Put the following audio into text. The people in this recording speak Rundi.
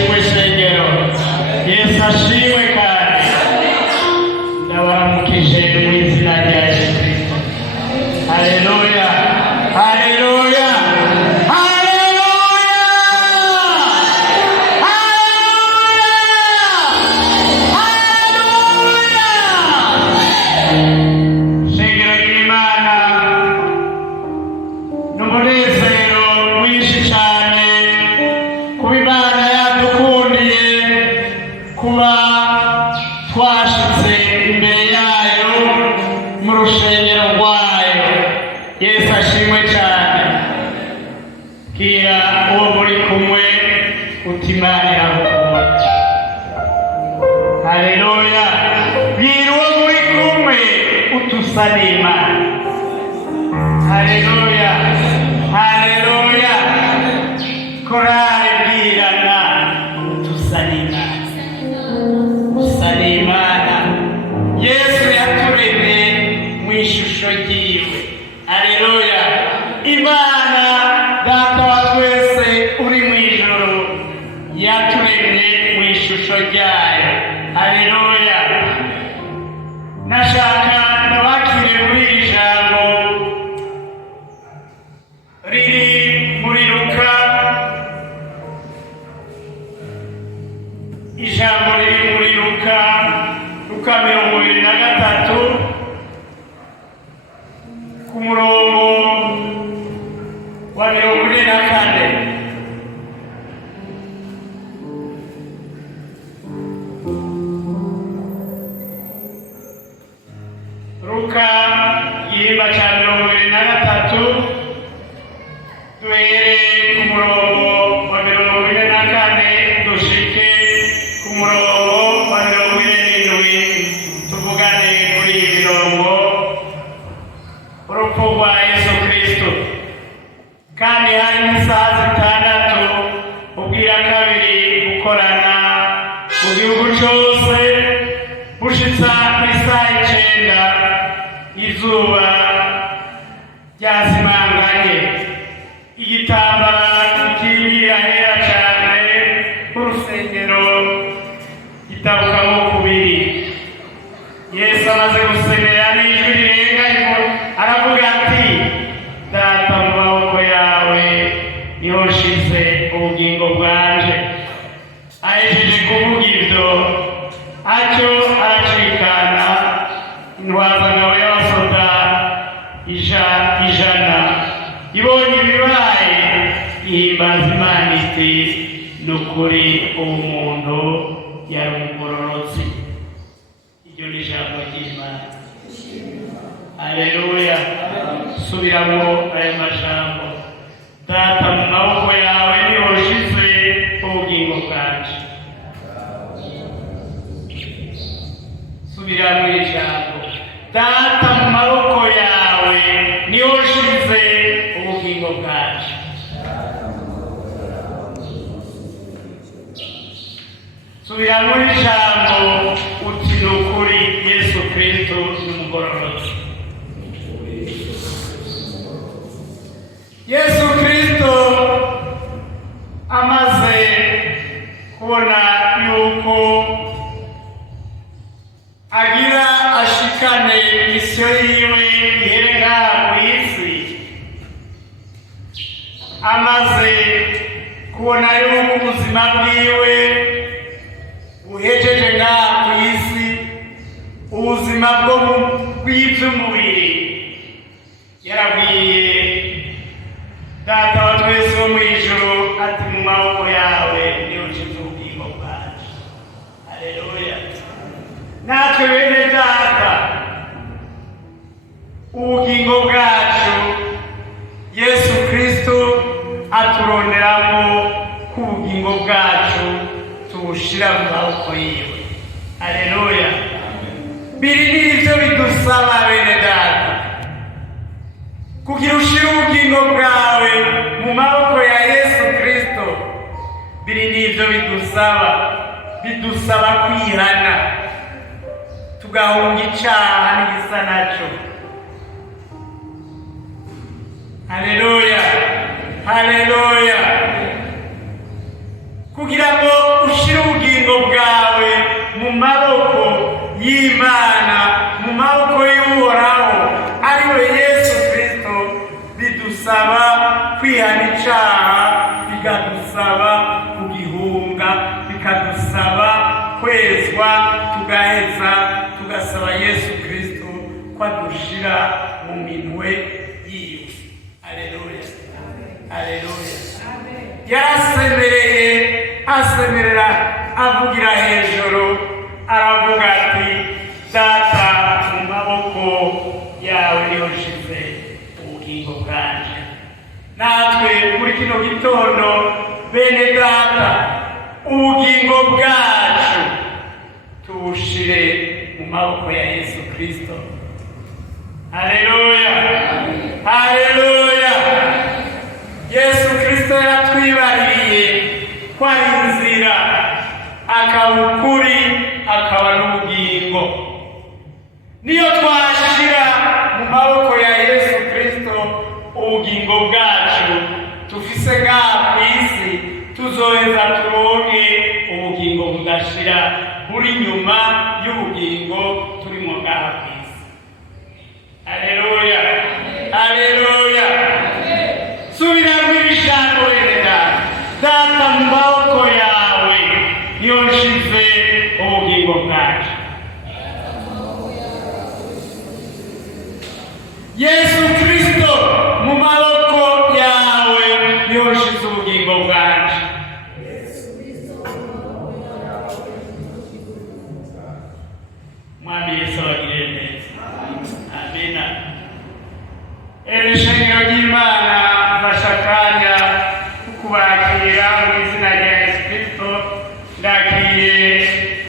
ashimwe shengero. Yesu ashimwe kandi. Ndabaramukije mu izina rya Yesu Kristo. Haleluya. Haleluya. Haleluya. Biro muri kumwe utusalima. Haleluya. Haleluya. Korale birana utusalima. Usalimana. Yesu yaturemye mu ishusho ryiwe. Haleluya. Imana data wa twese uri mu ijuru yaturemye mu ishusho ryayo. Haleluya. Nashaka ndabakire muri iri jambo riri muri Luka. Ijambo riri muri Luka 23 ku murongo wa 24. Luka igihimba cya 23 duhere ku murongo wa 24 dushike ku murongo wa 27 tuvugane kuri iyi mirongo urupfu rwa Yesu Kristo. Kandi hari n'isaha 6 ubwira kabiri gukorana mu gihugu cyose bushitsa ku isaha 9 izuba ryazimanganye, igitambara kirira hera cyane urusengero gitabukamo kubiri. Yesu amaze gusenera n'ijwi rirenga aravuga ati, data mu maboko yawe niho nshize ubugingo bwanje. Ahejeje kuvuga ibyo atyo aracikana, intwazangabo y'abasoda ijana ibonye ibibaye ihimbaza Imana iti, nukuri umuntu yari umugororotsi. Iryo ni ijambo ry'Imana. Haleluya. Subiramo aya majambo. Data mu maboko yawe niho nshize ubugingo bwanje. Subiramo iri jambo. Data mu maboko yawe niho nshize ubugingo bwanje. Subiramo iri jambo uti, nukuri Yesu Kristo ni umugororotsi. Yesu Kristo amaze kubona yuko agira ashikane misiyo yiwe iherenga ku isi, amaze kubona yuko ubuzima bwiwe buhejeje ngaha ku isi, ubuzima bwo bw'iby'umubiri, yarabwiye data wa twese wo mu ijuru ati, mu maboko yawe niho nshize ubugingo bwacu. Haleluya. Natwe bene data, ubugingo bwacu Yesu Kristo aturonderamo ko ubugingo bwacu tubushira mu maboko yiwe. Haleluya. Biri n'ibyo bidusaba bene data, kugira ushire ubugingo bwawe mu maboko ya Yesu Kristo. Biri n'ibyo bidusaba kwihana, tugahunga icyaha n'igisa nacyo. Haleluya. Haleluya. Kugira ngo icaha bikadusaba kugihunga, bikadusaba kwezwa, tugaheza tugasaba Yesu Kristo ko adushira mu minwe yiwe. Aleluya, aleluya. Yarasemereye, asemerera, avugira hejuru, aravuga ati data, mu maboko yawe niho nshize ubugingo bwanje. Natwe muri kino gitondo, bene data, ubugingo bwacu tubushire mu maboko ya Yesu Kristo. Haleluya, haleluya. Yesu Kristo yaratwibaririye ko ari inzira, akaba ukuri, akaba n'ubugingo. Niyo twashira mu maboko ya Yesu Kristo ubugingo bwacu tufise ngaha kw'isi, tuzoheza turonke ubugingo budashira buri nyuma y'ubugingo turimo ngaha kw'isi. Haleluya, haleluya. Subiramwo ibishambo rero, data, mu maboko yawe niyo nshize ubugingo bwacu. Yesu Kristo, mu maboko yawe niho nshize ubugingo bwacu. Mwami Yesu abagirire neza. Amina. Ishengero ry'Imana, mfasha akanya kubakira mu izina rya Yesu Kristo. Ndakiye